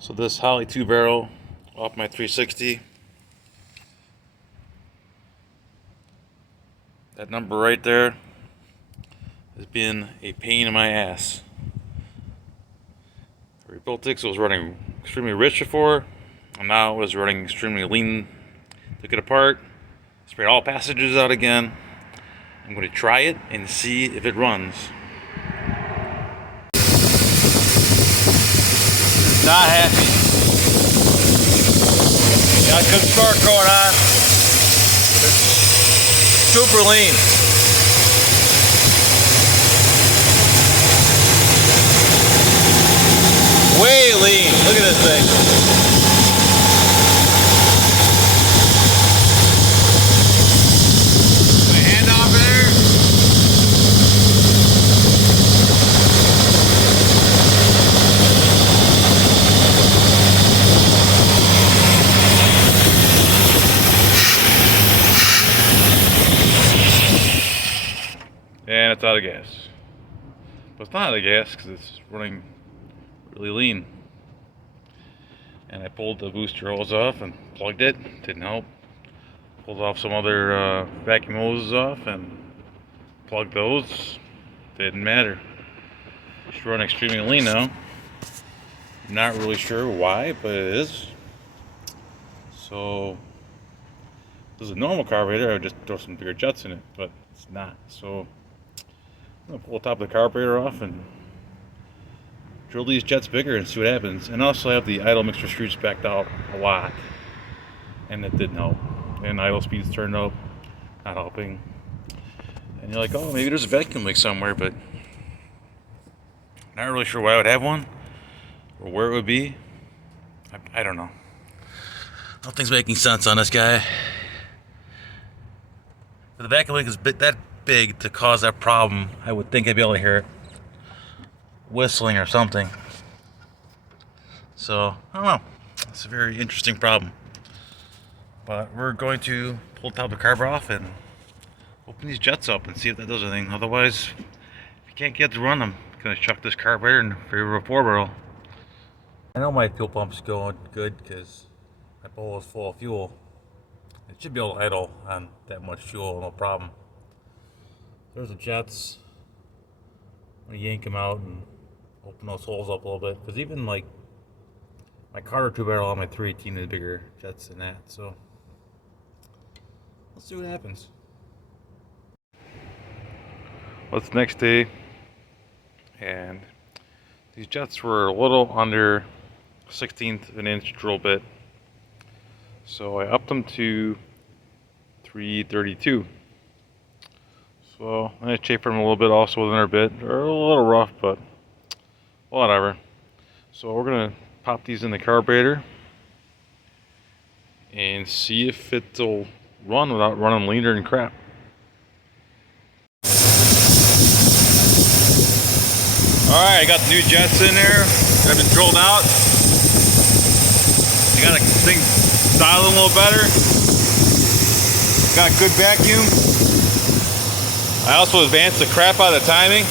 So this Holley 2-barrel off my 360. That number right there has been a pain in my ass. I rebuilt it because it was running extremely rich before, and now it was running extremely lean. Took it apart, sprayed all passages out again. I'm going to try it and see if it runs. Not happy. Got a good spark going on. It's super lean. Way lean. Look at this thing. My hand off there. And it's out of gas. But it's not out of gas because it's running really lean. And I pulled the booster hose off and plugged it. Didn't help. Pulled off some other vacuum hoses off and plugged those. Didn't matter. It's running extremely lean now. Not really sure why, but it is. So this is a normal carburetor. I would just throw some bigger jets in it, but it's not. So I'm gonna pull the top of the carburetor off and drill these jets bigger and see what happens. And also I have the idle mixture screws backed out a lot, and it didn't help. And idle speeds turned up, not helping. And you're like, oh, maybe there's a vacuum leak somewhere, but not really sure why I would have one or where it would be. I don't know. Nothing's making sense on this guy. But the vacuum leak is that big to cause that problem. I would think I'd be able to hear it whistling or something. So I don't know. It's a very interesting problem. But we're going to pull the top of the carb off and open these jets up and see if that does anything. Otherwise, if you can't get to run them, I'm gonna chuck this carburetor in favor of a 4-barrel. I know my fuel pump's going good because my bowl is full of fuel. It should be able to idle on that much fuel, no problem. There's the jets. I'm gonna yank them out and open those holes up a little bit, because even like my Carter 2-barrel on my 318 is bigger jets than that. So let's see what happens. Well, it's next day, and these jets were a little under 1/16 of an inch drill bit, so I upped them to 332. So I'm going to chamfer them a little bit also with another bit. They're a little rough, but whatever. So we're going to pop these in the carburetor and see if it'll run without running leaner than crap. Alright, I got the new jets in there. They've been drilled out. I got the thing dialed a little better. Got good vacuum. I also advanced the crap out of the timing.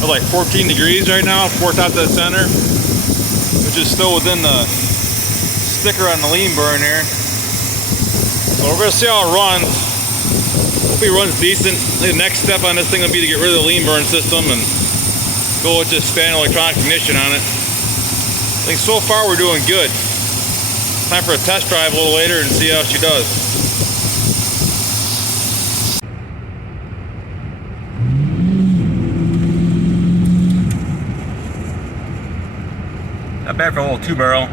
We're like 14 degrees right now, 4 top to the center, which is still within the sticker on the lean burn here. So we're gonna see how it runs. Hope it runs decent. The next step on this thing will be to get rid of the lean burn system and go with just standard electronic ignition on it. I think so far we're doing good. Time for a test drive a little later and see how she does. Not bad for a little 2-barrel.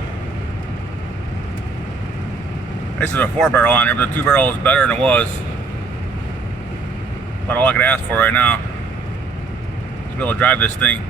This is a 4-barrel on here, but the 2-barrel is better than it was. About all I could ask for right now. To be able to drive this thing.